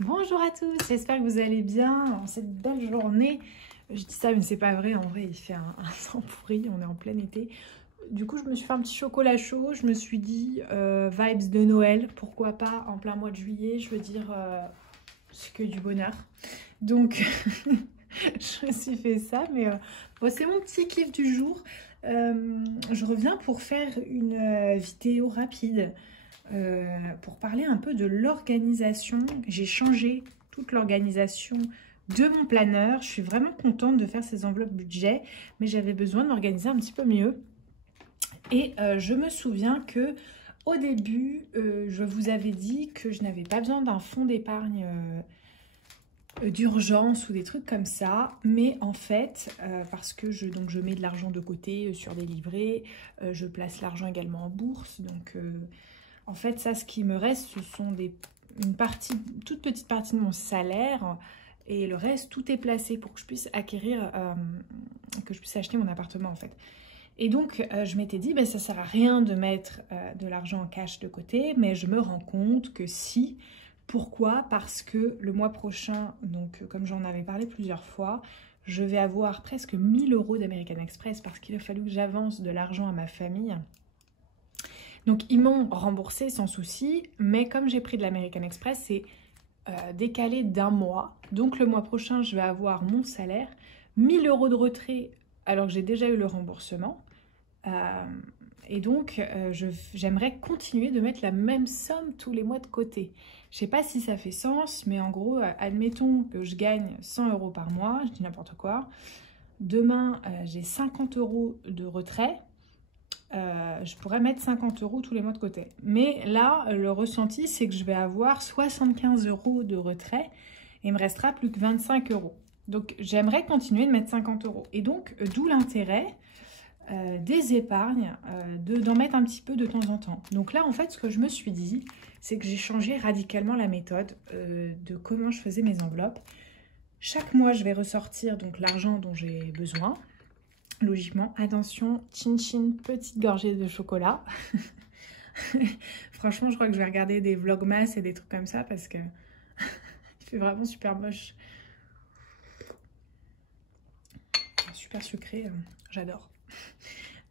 Bonjour à tous, j'espère que vous allez bien en cette belle journée. Je dis ça mais c'est pas vrai, en vrai il fait un temps pourri, on est en plein été. Du coup je me suis fait un petit chocolat chaud, je me suis dit vibes de Noël, pourquoi pas en plein mois de juillet, je veux dire c'est que du bonheur. Donc je me suis fait ça, mais bon, c'est mon petit kiff du jour. Je reviens pour faire une vidéo rapide. Pour parler un peu de l'organisation. J'ai changé toute l'organisation de mon planeur. Je suis vraiment contente de faire ces enveloppes budget, mais j'avais besoin de m'organiser un petit peu mieux. Et je me souviens que au début, je vous avais dit que je n'avais pas besoin d'un fonds d'épargne d'urgence ou des trucs comme ça, mais en fait parce que je mets de l'argent de côté sur des livrets, je place l'argent également en bourse, donc en fait, ça, ce qui me reste, ce sont toute petite partie de mon salaire. Et le reste, tout est placé pour que je puisse acquérir, que je puisse acheter mon appartement, en fait. Et donc, je m'étais dit, ben, ça ne sert à rien de mettre de l'argent en cash de côté. Mais je me rends compte que si. Pourquoi? Parce que le mois prochain, donc comme j'en avais parlé plusieurs fois, je vais avoir presque 1000 € d'American Express parce qu'il a fallu que j'avance de l'argent à ma famille. Donc, ils m'ont remboursé sans souci, mais comme j'ai pris de l'American Express, c'est décalé d'un mois. Donc, le mois prochain, je vais avoir mon salaire, 1000 € de retrait, alors que j'ai déjà eu le remboursement. Et donc, j'aimerais continuer de mettre la même somme tous les mois de côté. Je ne sais pas si ça fait sens, mais en gros, admettons que je gagne 100 € par mois, je dis n'importe quoi. Demain, j'ai 50 € de retrait. Je pourrais mettre 50 € tous les mois de côté. Mais là, le ressenti, c'est que je vais avoir 75 € de retrait et il me restera plus que 25 €. Donc, j'aimerais continuer de mettre 50 €. Et donc, d'où l'intérêt des épargnes, d'en mettre un petit peu de temps en temps. Donc là, en fait, ce que je me suis dit, c'est que j'ai changé radicalement la méthode de comment je faisais mes enveloppes. Chaque mois, je vais ressortir donc l'argent dont j'ai besoin. Logiquement, attention, chin chin, petite gorgée de chocolat. Franchement, je crois que je vais regarder des vlogmas et des trucs comme ça parce que il fait vraiment super moche. Super sucré, j'adore.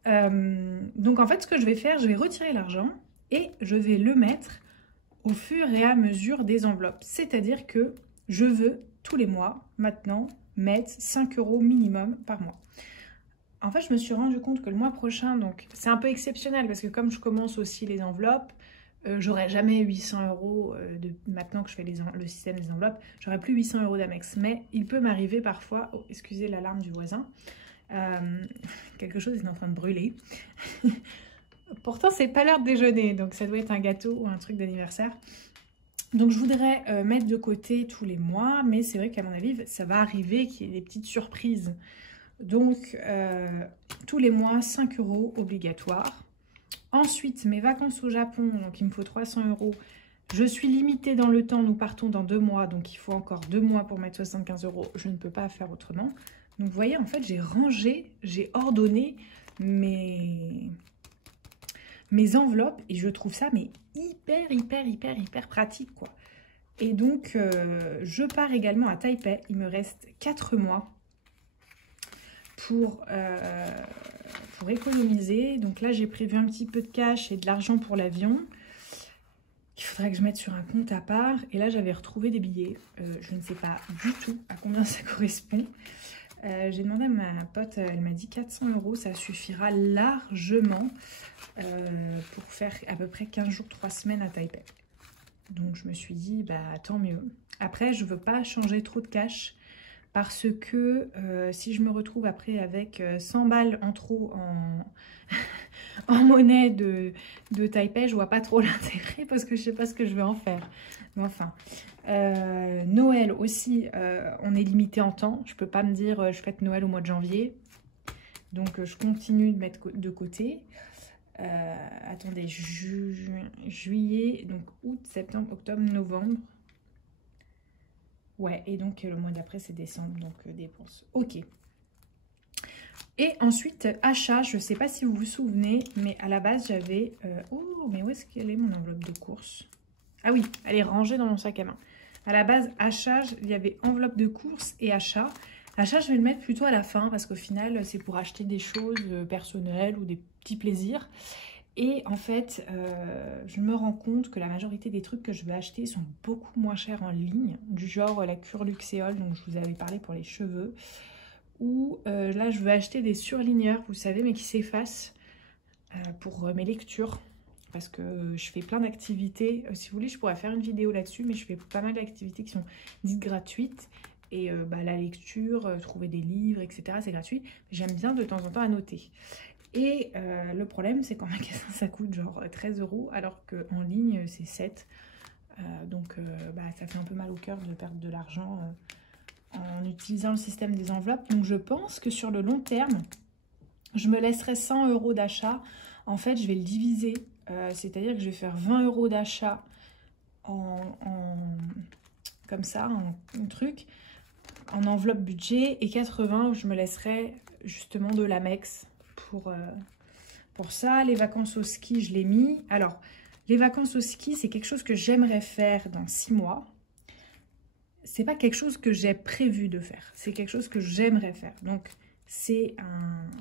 Donc en fait, ce que je vais faire, je vais retirer l'argent et je vais le mettre au fur et à mesure des enveloppes. C'est-à-dire que je veux tous les mois, maintenant, mettre 5 € minimum par mois. En fait, je me suis rendu compte que le mois prochain, donc c'est un peu exceptionnel parce que comme je commence aussi les enveloppes, j'aurai jamais 800 € maintenant que je fais le système des enveloppes, j'aurai plus 800 € d'Amex. Mais il peut m'arriver parfois, oh, excusez l'alarme du voisin, quelque chose est en train de brûler. Pourtant, c'est pas l'heure de déjeuner, donc ça doit être un gâteau ou un truc d'anniversaire. Donc je voudrais mettre de côté tous les mois, mais c'est vrai qu'à mon avis, ça va arriver qu'il y ait des petites surprises. Donc, tous les mois, 5 € obligatoires. Ensuite, mes vacances au Japon, donc il me faut 300 €. Je suis limitée dans le temps, nous partons dans 2 mois, donc il faut encore 2 mois pour mettre 75 €. Je ne peux pas faire autrement. Donc, vous voyez, en fait, j'ai rangé, j'ai ordonné mes enveloppes et je trouve ça mais hyper pratique, quoi. Et donc, je pars également à Taipei. Il me reste 4 mois. Pour économiser. Donc là, j'ai prévu un petit peu de cash et de l'argent pour l'avion. Il faudrait que je mette sur un compte à part. Et là, j'avais retrouvé des billets. Je ne sais pas du tout à combien ça correspond. J'ai demandé à ma pote, elle m'a dit 400 €. Ça suffira largement pour faire à peu près 15 jours, 3 semaines à Taipei. Donc, je me suis dit, bah tant mieux. Après, je ne veux pas changer trop de cash. Parce que si je me retrouve après avec 100 balles en trop en monnaie de Taipei, je vois pas trop l'intérêt parce que je sais pas ce que je vais en faire. Mais enfin, Noël aussi, on est limité en temps. Je peux pas me dire je fête Noël au mois de janvier. Donc je continue de mettre de côté. Attendez, juillet, donc août, septembre, octobre, novembre. Ouais, et donc le mois d'après, c'est décembre, donc dépenses. Ok. Et ensuite, achat, je ne sais pas si vous vous souvenez, mais à la base, j'avais... oh, mais où est-ce qu'elle est mon enveloppe de course? Ah oui, elle est rangée dans mon sac à main. À la base, achat, il y avait enveloppe de course et achat. Achat, je vais le mettre plutôt à la fin parce qu'au final, c'est pour acheter des choses personnelles ou des petits plaisirs. Et en fait, je me rends compte que la majorité des trucs que je vais acheter sont beaucoup moins chers en ligne, du genre la cure luxéole dont je vous avais parlé pour les cheveux. Ou là, je veux acheter des surligneurs, vous savez, mais qui s'effacent pour mes lectures. Parce que je fais plein d'activités. Si vous voulez, je pourrais faire une vidéo là-dessus, mais je fais pas mal d'activités qui sont dites gratuites. Et la lecture, trouver des livres, etc., c'est gratuit. J'aime bien de temps en temps annoter. Et le problème, c'est qu'en magasin, ça coûte genre 13 €, alors qu'en ligne, c'est 7. Ça fait un peu mal au cœur de perdre de l'argent en utilisant le système des enveloppes. Donc, je pense que sur le long terme, je me laisserai 100 € d'achat. En fait, je vais le diviser. C'est-à-dire que je vais faire 20 € d'achat comme ça, en truc, en enveloppe budget, et 80 € où je me laisserai justement de l'Amex pour ça. Les vacances au ski, je l'ai mis. Alors, les vacances au ski, c'est quelque chose que j'aimerais faire dans 6 mois. C'est pas quelque chose que j'ai prévu de faire. C'est quelque chose que j'aimerais faire. Donc,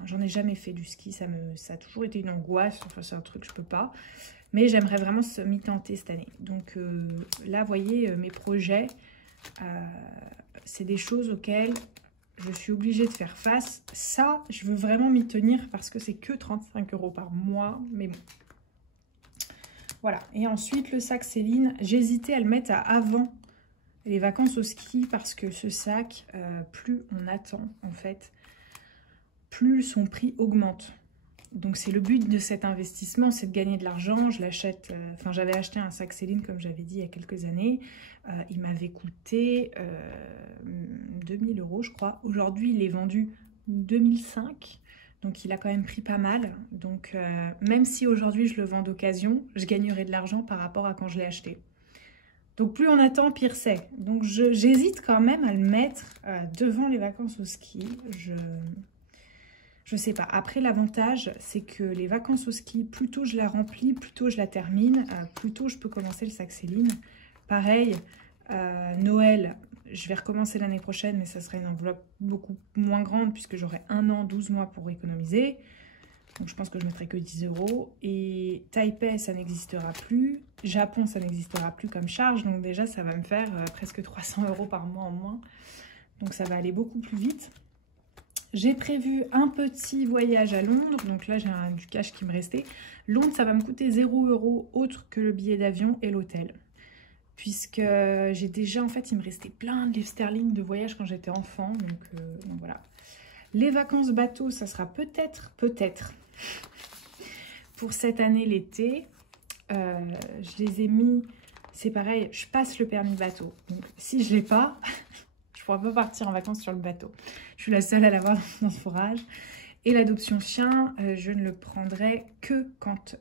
j'en ai jamais fait du ski. Ça a toujours été une angoisse. Enfin, c'est un truc que je peux pas. Mais j'aimerais vraiment m'y tenter cette année. Donc, là, vous voyez, mes projets, c'est des choses auxquelles je suis obligée de faire face. Ça, je veux vraiment m'y tenir parce que c'est que 35 € par mois. Mais bon. Voilà. Et ensuite, le sac Céline, j'hésitais à le mettre à avant les vacances au ski parce que ce sac, plus on attend, en fait, plus son prix augmente. Donc, c'est le but de cet investissement, c'est de gagner de l'argent. Je l'achète, j'avais acheté un sac Céline, comme j'avais dit, il y a quelques années. Il m'avait coûté 2000 €, je crois. Aujourd'hui, il est vendu 2005. Donc, il a quand même pris pas mal. Donc, même si aujourd'hui, je le vends d'occasion, je gagnerai de l'argent par rapport à quand je l'ai acheté. Donc, plus on attend, pire c'est. Donc, j'hésite quand même à le mettre devant les vacances au ski. Je sais pas. Après, l'avantage, c'est que les vacances au ski, plus tôt je la remplis, plus tôt je la termine, plus tôt je peux commencer le sac Céline. Pareil, Noël, je vais recommencer l'année prochaine, mais ça sera une enveloppe beaucoup moins grande puisque j'aurai 1 an, 12 mois pour économiser. Donc, je pense que je ne mettrai que 10 €. Et Taipei, ça n'existera plus. Japon, ça n'existera plus comme charge. Donc, déjà, ça va me faire presque 300 € par mois en moins. Donc, ça va aller beaucoup plus vite. J'ai prévu un petit voyage à Londres. Donc là, j'ai du cash qui me restait. Londres, ça va me coûter 0 € autre que le billet d'avion et l'hôtel. Puisque j'ai déjà, en fait, il me restait plein de livres sterling de voyage quand j'étais enfant. Donc voilà. Les vacances bateau, ça sera peut-être pour cette année l'été. Je les ai mis, c'est pareil, je passe le permis bateau. Donc si je ne l'ai pas, je ne pourrai pas partir en vacances sur le bateau. Je suis la seule à l'avoir dans ce forage. Et l'adoption chien, je ne le prendrai que quand...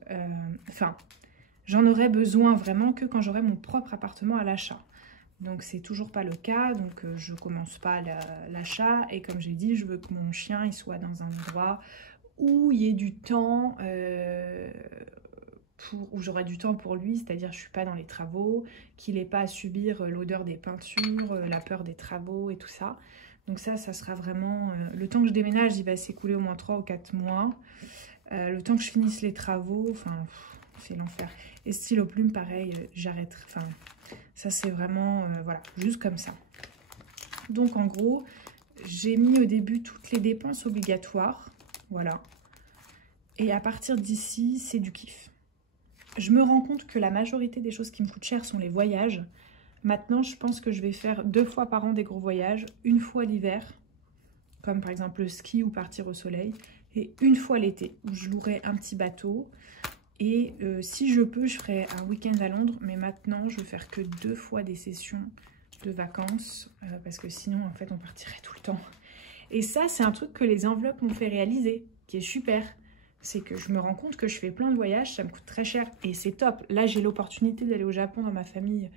j'en aurai besoin vraiment que quand j'aurai mon propre appartement à l'achat. Donc, c'est toujours pas le cas. Donc, je commence pas l'achat. Et comme j'ai dit, je veux que mon chien il soit dans un endroit où il y ait du temps, où j'aurai du temps pour lui. C'est-à-dire, je suis pas dans les travaux, qu'il n'ait pas à subir l'odeur des peintures, la peur des travaux et tout ça. Donc ça sera vraiment... le temps que je déménage, il va s'écouler au moins 3 ou 4 mois. Le temps que je finisse les travaux, c'est l'enfer. Et stylo plume, pareil, j'arrête. Ça c'est vraiment, voilà, juste comme ça. Donc en gros, j'ai mis au début toutes les dépenses obligatoires. Voilà. Et à partir d'ici, c'est du kiff. Je me rends compte que la majorité des choses qui me coûtent cher sont les voyages. Maintenant, je pense que je vais faire 2 fois par an des gros voyages. Une fois l'hiver, comme par exemple le ski ou partir au soleil. Et une fois l'été, où je louerai un petit bateau. Et si je peux, je ferai un week-end à Londres. Mais maintenant, je vais faire que 2 fois des sessions de vacances. Parce que sinon, en fait, on partirait tout le temps. Et ça, c'est un truc que les enveloppes m'ont fait réaliser, qui est super. C'est que je me rends compte que je fais plein de voyages, ça me coûte très cher. Et c'est top. Là, j'ai l'opportunité d'aller au Japon dans ma famille.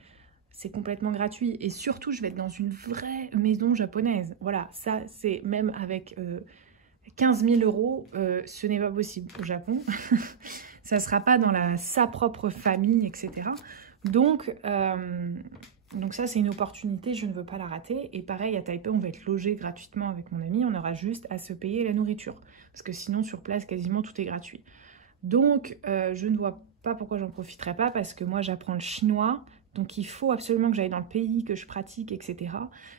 C'est complètement gratuit. Et surtout, je vais être dans une vraie maison japonaise. Voilà, ça, c'est même avec 15 000 €, ce n'est pas possible au Japon. Ça ne sera pas dans sa propre famille, etc. Donc, Donc ça, c'est une opportunité, je ne veux pas la rater. Et pareil, à Taipei, on va être logé gratuitement avec mon ami. On aura juste à se payer la nourriture. Parce que sinon, sur place, quasiment tout est gratuit. Donc, je ne vois pas pourquoi j'en profiterai pas. Parce que moi, j'apprends le chinois. Donc, il faut absolument que j'aille dans le pays, que je pratique, etc.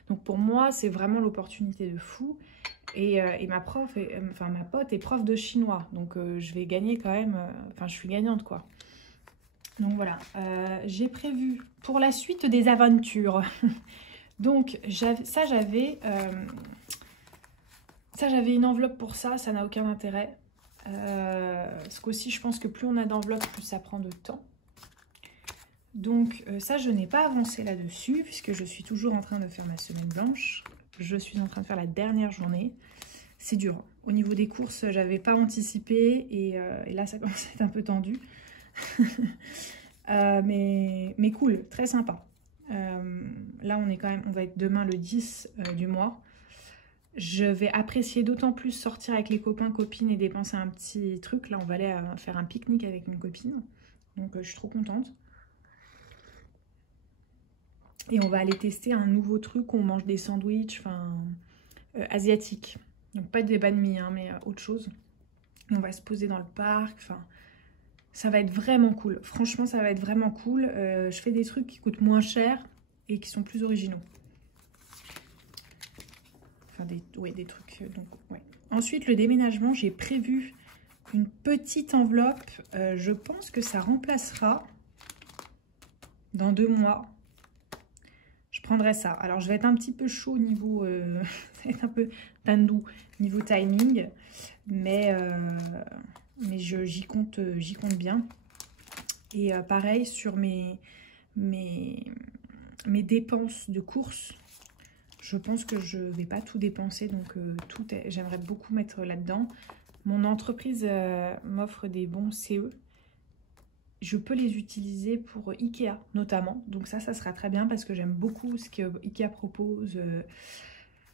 Donc, pour moi, c'est vraiment l'opportunité de fou. Et ma pote est prof de chinois. Donc, je vais gagner quand même... Enfin, je suis gagnante, quoi. Donc voilà, j'ai prévu pour la suite des aventures. Donc j'avais une enveloppe pour ça, ça n'a aucun intérêt. Parce qu'aussi je pense que plus on a d'enveloppes, plus ça prend de temps. Donc ça je n'ai pas avancé là-dessus puisque je suis toujours en train de faire ma semaine blanche. Je suis en train de faire la dernière journée. C'est dur. Au niveau des courses, j'avais pas anticipé et là ça commence à être un peu tendu. Mais cool, très sympa. Là on va être demain le 10 du mois. Je vais apprécier d'autant plus sortir avec les copains, copines et dépenser un petit truc. Là on va aller faire un pique-nique avec une copine. Donc je suis trop contente. Et on va aller tester un nouveau truc, on mange des sandwichs, asiatiques. Donc pas des banh mi, hein, mais autre chose. Et on va se poser dans le parc, ça va être vraiment cool. Franchement, ça va être vraiment cool. Je fais des trucs qui coûtent moins cher et qui sont plus originaux. Enfin, des trucs... donc, ouais. Ensuite, le déménagement, j'ai prévu une petite enveloppe. Je pense que ça remplacera dans 2 mois. Je prendrai ça. Alors, je vais être un petit peu chaud au niveau... ça va être un peu tendou niveau timing. Mais j'y compte bien. Et pareil sur mes dépenses de courses. Je pense que je ne vais pas tout dépenser. Donc j'aimerais beaucoup mettre là-dedans. Mon entreprise m'offre des bons CE. Je peux les utiliser pour Ikea notamment. Donc ça sera très bien parce que j'aime beaucoup ce que Ikea propose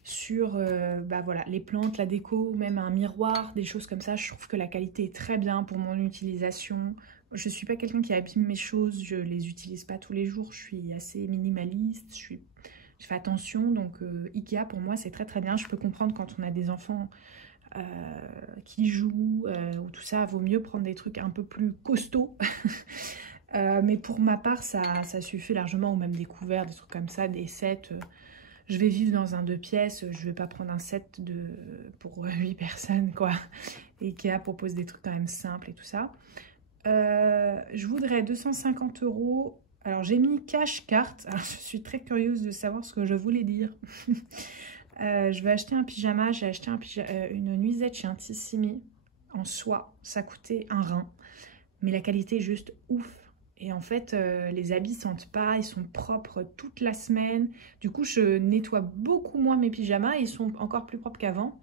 sur voilà, les plantes, la déco, même un miroir, des choses comme ça. Je trouve que la qualité est très bien pour mon utilisation. Je ne suis pas quelqu'un qui abîme mes choses, je ne les utilise pas tous les jours. Je suis assez minimaliste, je fais attention. Donc Ikea pour moi c'est très très bien. Je peux comprendre quand on a des enfants qui jouent ou tout ça, vaut mieux prendre des trucs un peu plus costauds. Mais pour ma part ça suffit largement, ou même des couverts, des trucs comme ça, des sets. Je vais vivre dans un 2 pièces, je vais pas prendre un set pour 8 personnes, quoi. Ikea propose des trucs quand même simples et tout ça. Je voudrais 250 €. Alors, j'ai mis cash carte. Alors, je suis très curieuse de savoir ce que je voulais dire. Je vais acheter un pyjama. J'ai acheté une nuisette chez un Tissimi en soie. Ça coûtait un rein. Mais la qualité est juste ouf. Et en fait, les habits sentent pas, ils sont propres toute la semaine. Du coup, je nettoie beaucoup moins mes pyjamas. Ils sont encore plus propres qu'avant.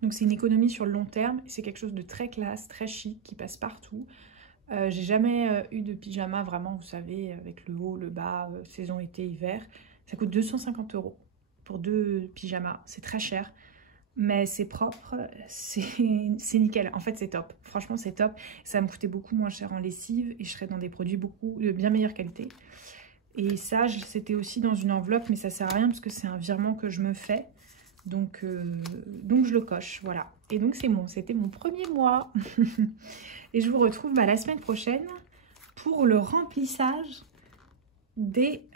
Donc, c'est une économie sur le long terme. C'est quelque chose de très classe, très chic, qui passe partout. J'ai jamais eu de pyjama, vraiment, vous savez, avec le haut, le bas, saison, été, hiver. Ça coûte 250 € pour 2 pyjamas. C'est très cher. Mais c'est propre, c'est nickel. En fait, c'est top. Franchement, c'est top. Ça va me coûter beaucoup moins cher en lessive et je serai dans des produits de bien meilleure qualité. Et ça, c'était aussi dans une enveloppe, mais ça sert à rien parce que c'est un virement que je me fais. Donc je le coche, voilà. Et donc, c'était mon premier mois. Et je vous retrouve la semaine prochaine pour le remplissage des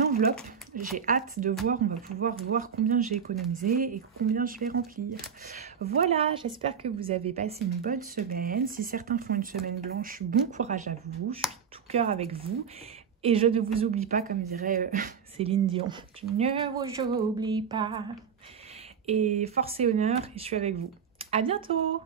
enveloppes. J'ai hâte de voir, on va pouvoir voir combien j'ai économisé et combien je vais remplir. Voilà, j'espère que vous avez passé une bonne semaine. Si certains font une semaine blanche, bon courage à vous. Je suis tout cœur avec vous. Et je ne vous oublie pas, comme dirait Céline Dion. Tu ne vous oublie pas. Et force et honneur, et je suis avec vous. À bientôt!